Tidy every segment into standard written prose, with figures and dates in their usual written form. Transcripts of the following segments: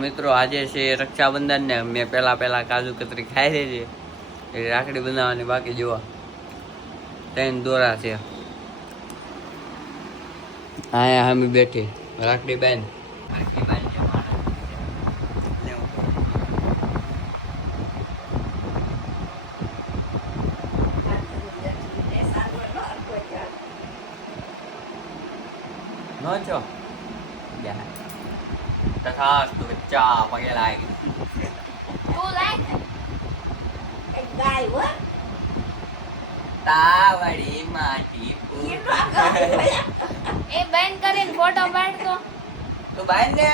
મિત્રો આજે છે રક્ષાબંધન ને મેં પહેલા કાજુ કતરી ખાઈ રહી છે. એ રાખડી બનાવવાની બાકી જોવા 3 દોરા છે. આયા અમે બેઠી રાખડી બેન નો છો તથાસ્તુ ચા પગે લાગી તું લાગ એક ગાય હો તાવડી માટી એ બેન કરીને ફોટો પાડતો તો બાય ને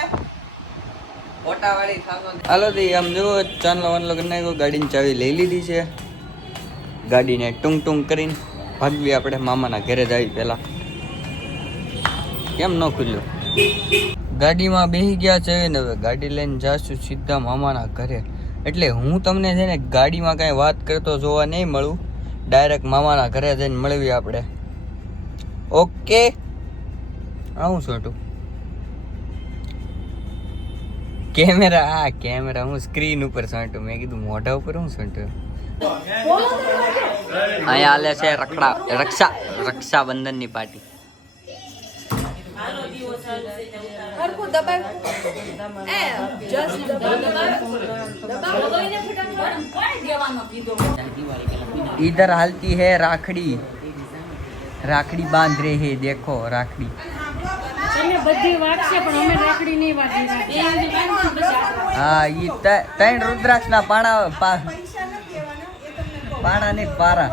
ફોટા વાળી થાકો. હાલો દી આમ જો ચાંદલો વાંદલો કરી નાખ્યો. ગાડીની ચાવી લઈ લીધી છે. ગાડીને ટુંગ ટુંગ કરીને ભાગવી આપણે મામાના ઘરે જ આવી. પહેલા કેમ ન ખુલ્યું? ગાડીમાં બેસી ગયા છે ને હવે ગાડી લઈને જાશું સીધા મામાના ઘરે. એટલે હું તમને છે ને ગાડીમાં કાંઈ વાત કરતો જોવા નહીં મળું. ડાયરેક્ટ મામાના ઘરે જઈને મળવી આપણે. ઓકે આવું છોટું કેમેરા હું સ્ક્રીન ઉપર છાંટું. મેં કીધું મોઢા ઉપર હું છાંટું. અહીંયા હાલે છે રક્ષાબંધનની પાર્ટી. હરકું દબાવ એ જસ્ટ इधर हालती है राखड़ी बांध रहे हैं. देखो राखड़ी બધી વાત છે પણ અમે રાખડી નહીં વાળી. હા ઈ ત્રણ રુદ્રાક્ષ ના પાણા ને પારા.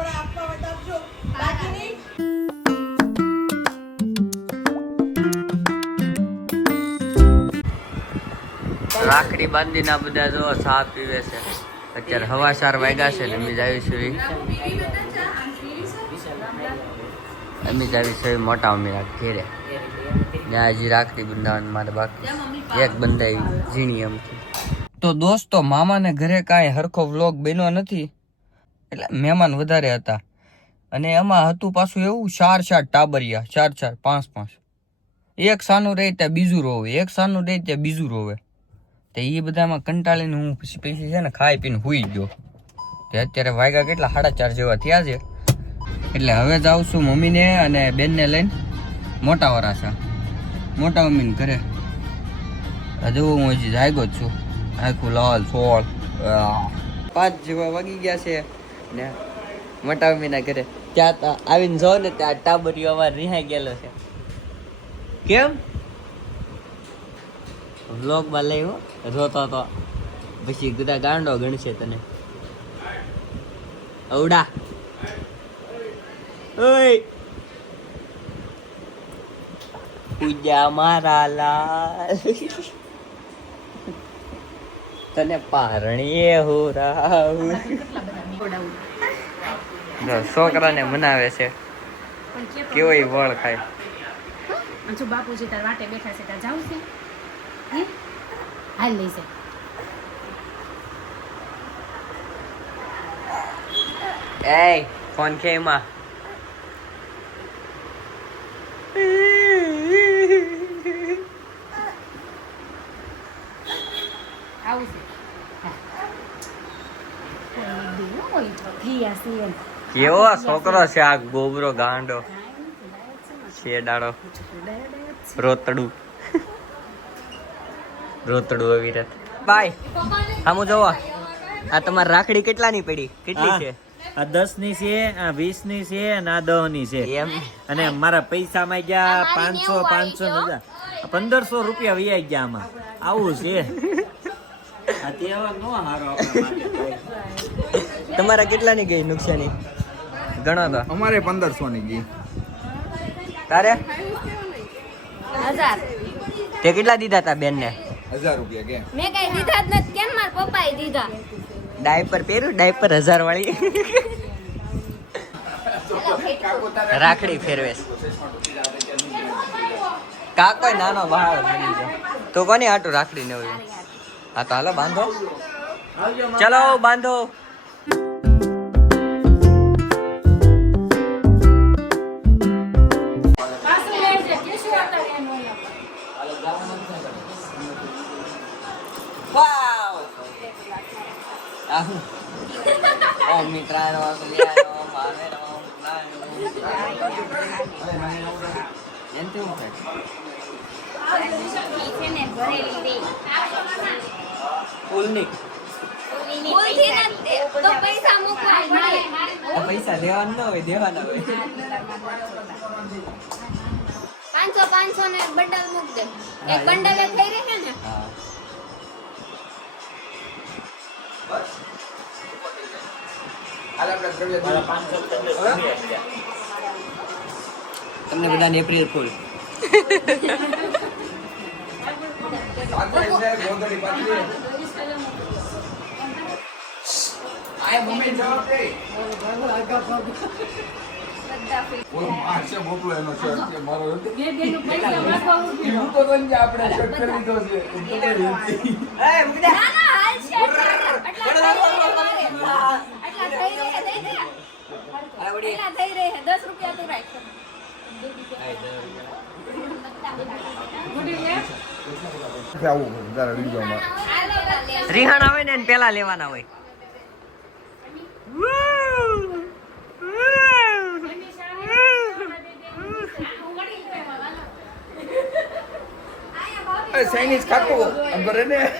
રાખડી બાંધીને આ બધા જો ચા પીવે છે. અત્યારે 4:15 વાગ્યા છે ને અમે જાવીશું મોટા અમીરા ઘેરે. ત્યાં હજી રાખડી બંધાવવાની મારે બાકી એક બંધાવી ઝીણી અમથી. તો દોસ્તો મામાને ઘરે કાંઈ હરખો વ્લોગ બન્યો નથી એટલે મહેમાન વધારે હતા. અને એમાં હતું પાછું એવું 4 ટાબરિયા 4 5 એક સાનું રહે ત્યાં બીજું રોવે, એક સાનું રહે ત્યાં બીજું રોવે. તો એ બધામાં કંટાળીને હું પછી છે ને ખાઈ પીને હુઈ ગયો. તે અત્યારે વાગ્યા કેટલા 4:30 જેવા થયા છે. એટલે હવે જાઉં છું મમ્મીને અને બેનને લઈને મોટા વરાછા મોટા મમ્મીને ઘરે. હજુ હું હજી જાગ્યો જ છું. આખું લાલ સોળ 5 જેવા વાગી ગયા છે ને મોટા મમ્મીના ઘરે. ત્યાં આવીને જાઓ ને ત્યાં ટાબરિયો અમારે રિહાઈ ગયેલો છે. કેમ વ્લોગમાં લઈ હો રોતો તો પછી બધા ગાંડો ગણશે તને. અવડા ઓય પૂજા મારા લાલ તને પારણીએ હો રાવ. છોકરાને મનાવે છે કેવો વળ ખાય. જો બાપુજી તાર વાટે બેઠા છે ત્યાં જાવ છે હાલ લઈ જાય. એ ફોન કે એમાં આવું છે કેવો છોકરો છે આ ગોબરો ગાંડો છેડાડો રોતડું અવિરત. બાય આમું જોવો આ તમારી રાખડી કેટલાની પડી? કેટલી છે? આ 10 ની છે, આ 20 ની છે અને આ 10 ની છે. એમ અને મારા પૈસા માં ગયા 500 1500 રૂપિયા વૈયા ગયા આમાં. આવું છે આ તહેવાર નો હારો આપણા માટે. તમારા કેટલાની ગઈ નુકસાની ગણો તો? અમારે 1500 ની ગઈ. તારે 1000 તે કેટલા દીધા તા બેન ને? 1000 રૂપિયા કે મેં કઈ દીધા જ નથી. કેમ માર પપ્પાએ દીધા? ડાયપર પહેર્યું? ડાયપર 1000 વાળી રાખડી ફેરવેશ. કાકો નાનો બહાર બની ગયો તો કોની આટું રાખડી ને હોય. હા તો હાલો બાંધો. ચલો બાંધો. ઓમ મિત્રાનો સુયાનો મામેનો નાનો એનથી હું થાય ઈ છે ને ભરેલી રે ફૂલની ફૂલથી નથી તો પૈસા મૂકવા પડે તો પૈસા દેવાના હોય 500 ને બંડલ મૂક દે એક બંડલ એ થઈ રહે ને હા તમને બધાને એપ્રિલ ફૂલ બધા ફી ઓલો માસે મોકલો એનો શર્ટ કે મારો બે બેનું પૈસા વાપરવા હું તો તને જે આપણે શર્ટ કરી લીધો છે ના ના હાલ છે આટલા થઈ રહે દઈ દે આટલા થઈ રહે 10 રૂપિયા તું રાખ આવું જરા વિડીયોમાં રિહાણ આવે ને એને પેલા લેવાના હોય ચાઇનીઝ ખાતું અગર એને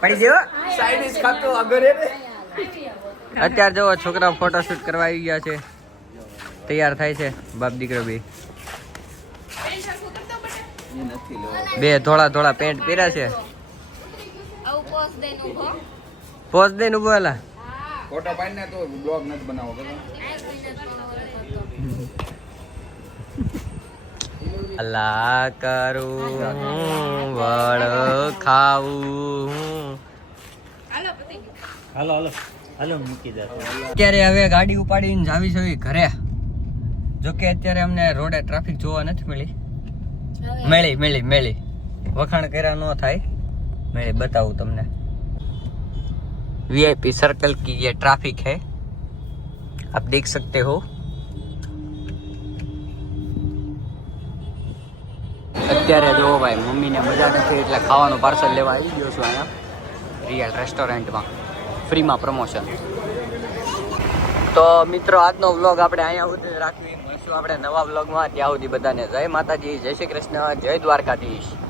પડી ગયો ચાઇનીઝ ખાતું અગર એને અત્યારે જો છોકરા ફોટોશૂટ કરવા આવી ગયા છે તૈયાર થાય છે બાપ દીકરો બે થોડા થોડા પેન્ટ પહેર્યા છે આવું પોસ દઈને ઉભો પોઝ દઈને ઉભો એલા ફોટો પાડીને તો બ્લોગ નથી બનાવો બરાબર અલા કરું વળ ખાવું હાલો હાલો હાલો મૂકી દે અત્યારે હવે ગાડી ઉપાડીને જાવી છે ઘરે જોકે અત્યારે અમને રોડે ટ્રાફિક જોવા નથી મળી વખાણ કર્યા ન થાય મેળી बताऊं તમને वीआईपी सर्कल की ये ट्रैफिक है आप देख सकते हो અત્યારે જો ભાઈ મમ્મીને મજા નથી એટલે ખાવાનું પાર્સલ લેવા આવી ગયો છું અહીંયા રિયલ રેસ્ટોરન્ટમાં ફ્રીમાં પ્રમોશન તો મિત્રો આજનો વ્લોગ આપણે અહીંયા સુધી રાખવી મળશું આપણે નવા વ્લોગમાં ત્યાં સુધી બધાને જય માતાજી જય શ્રી કૃષ્ણ જય દ્વારકાધીશ